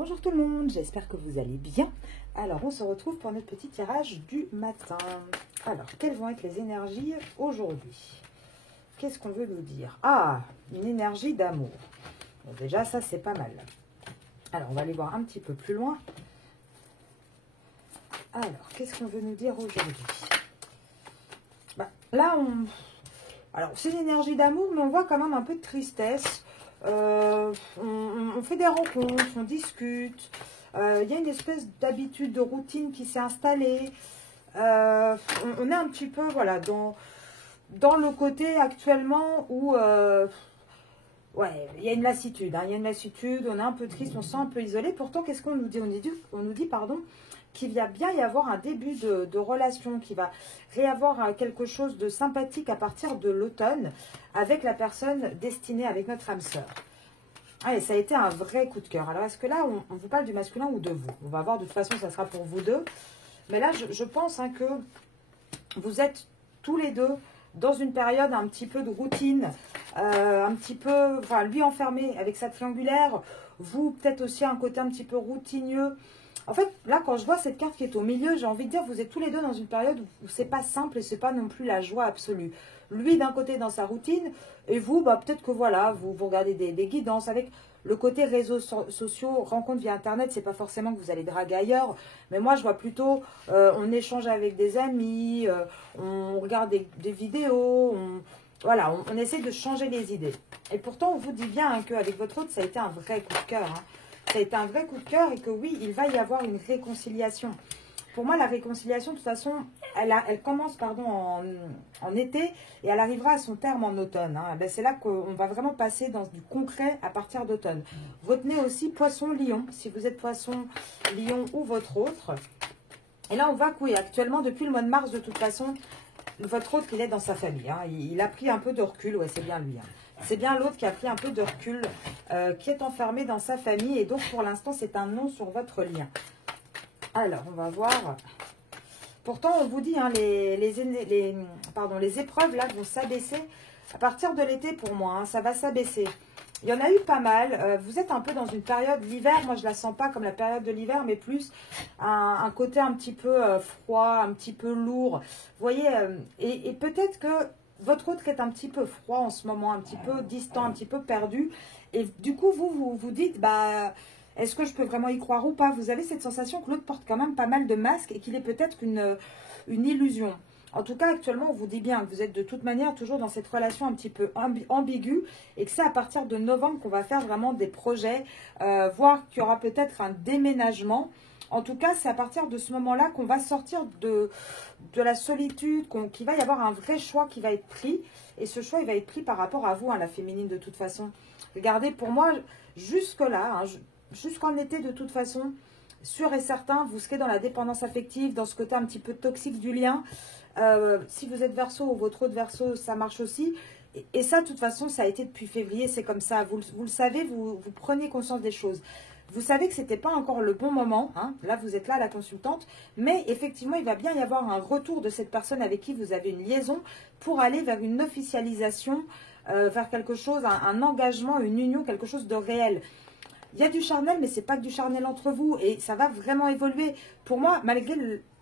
Bonjour tout le monde, j'espère que vous allez bien. Alors, on se retrouve pour notre petit tirage du matin. Alors, quelles vont être les énergies aujourd'hui? Qu'est-ce qu'on veut nous dire? Ah, une énergie d'amour. Bon, déjà, ça, c'est pas mal. Alors, on va aller voir un petit peu plus loin. Alors, qu'est-ce qu'on veut nous dire aujourd'hui? Là, alors, c'est une énergie d'amour, mais on voit quand même un peu de tristesse. On fait des rencontres, on discute. Il y a une espèce d'habitude, de routine qui s'est installée. On est un petit peu, voilà, dans le côté actuellement où, ouais, il y a une lassitude. Il y a une lassitude, on est un peu triste, on se sent un peu isolé. Pourtant, qu'est-ce qu'on nous dit? On nous dit, pardon, qu'il va bien y avoir un début de relation, qu'il va réavoir quelque chose de sympathique à partir de l'automne avec la personne destinée, avec notre âme sœur. Allez, ça a été un vrai coup de cœur. Alors, est-ce que là, on vous parle du masculin ou de vous? On va voir, de toute façon, ça sera pour vous deux. Mais là, je pense que vous êtes tous les deux dans une période un petit peu de routine, un petit peu, enfin, lui enfermé avec sa triangulaire, vous peut-être aussi un côté un petit peu routinieux. En fait, là, quand je vois cette carte qui est au milieu, j'ai envie de dire, vous êtes tous les deux dans une période où c'est pas simple et c'est pas non plus la joie absolue. Lui, d'un côté, dans sa routine, et vous, peut-être que voilà, vous regardez des guidances avec le côté réseaux sociaux, rencontres via Internet, c'est pas forcément que vous allez draguer ailleurs, mais moi, je vois plutôt, on échange avec des amis, on regarde des vidéos, voilà, on essaie de changer les idées. Et pourtant, on vous dit bien qu'avec votre autre, ça a été un vrai coup de cœur, hein. Ça a été un vrai coup de cœur et que oui, il va y avoir une réconciliation. Pour moi, la réconciliation, de toute façon, elle commence en été et elle arrivera à son terme en automne. Hein. Ben, c'est là qu'on va vraiment passer dans du concret à partir d'automne. Retenez aussi poisson-lion, si vous êtes poisson-lion ou votre autre. Et là, on voit que oui, actuellement, depuis le mois de mars, de toute façon, votre autre, il est dans sa famille. Hein. Il a pris un peu de recul, ouais, c'est bien lui. Hein. C'est bien l'autre qui a pris un peu de recul, qui est enfermé dans sa famille. Et donc, pour l'instant, c'est un non sur votre lien. Alors, on va voir. Pourtant, on vous dit, hein, les épreuves, là, vont s'abaisser. À partir de l'été, pour moi, hein, ça va s'abaisser. Il y en a eu pas mal. Vous êtes un peu dans une période, l'hiver, moi, je ne la sens pas comme la période de l'hiver, mais plus un côté un petit peu froid, un petit peu lourd. Vous voyez, et peut-être que votre autre est un petit peu froid en ce moment, un petit peu distant, un petit peu perdu. Et du coup, vous dites, est-ce que je peux vraiment y croire ou pas? Vous avez cette sensation que l'autre porte quand même pas mal de masques et qu'il est peut-être une illusion. En tout cas, actuellement, on vous dit bien que vous êtes de toute manière toujours dans cette relation un petit peu ambiguë et que c'est à partir de novembre qu'on va faire vraiment des projets, voir qu'il y aura peut-être un déménagement. En tout cas, c'est à partir de ce moment-là qu'on va sortir de la solitude, qu'il va y avoir un vrai choix qui va être pris. Et ce choix, il va être pris par rapport à vous, hein, la féminine, de toute façon. Regardez, pour moi, jusque-là, hein, jusqu'en été, de toute façon, sûr et certain, vous serez dans la dépendance affective, dans ce côté un petit peu toxique du lien. Si vous êtes Verseau ou votre autre Verseau, ça marche aussi. Et ça, de toute façon, ça a été depuis février, c'est comme ça. Vous le savez, vous prenez conscience des choses. Vous savez que ce n'était pas encore le bon moment. Hein. Là, vous êtes là, la consultante. Mais effectivement, il va bien y avoir un retour de cette personne avec qui vous avez une liaison pour aller vers une officialisation, vers quelque chose, un engagement, une union, quelque chose de réel. Il y a du charnel, mais ce n'est pas que du charnel entre vous. Et ça va vraiment évoluer. Pour moi, malgré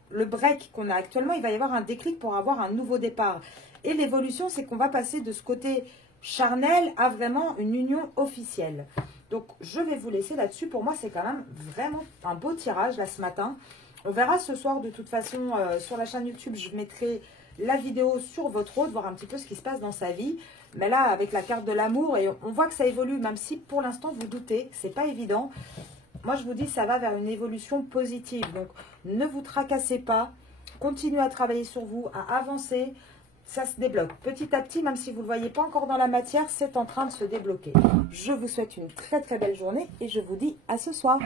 le break qu'on a actuellement, il va y avoir un déclic pour avoir un nouveau départ. Et l'évolution, c'est qu'on va passer de ce côté charnel à vraiment une union officielle. Donc, je vais vous laisser là-dessus. Pour moi, c'est quand même vraiment un beau tirage, là, ce matin. On verra ce soir, de toute façon, sur la chaîne YouTube, je mettrai la vidéo sur votre autre, voir un petit peu ce qui se passe dans sa vie. Mais là, avec la carte de l'amour, et on voit que ça évolue, même si, pour l'instant, vous doutez. C'est pas évident. Moi, je vous dis, ça va vers une évolution positive. Donc, ne vous tracassez pas. Continuez à travailler sur vous, à avancer. Ça se débloque. Petit à petit, même si vous ne le voyez pas encore dans la matière, c'est en train de se débloquer. Je vous souhaite une très très belle journée et je vous dis à ce soir.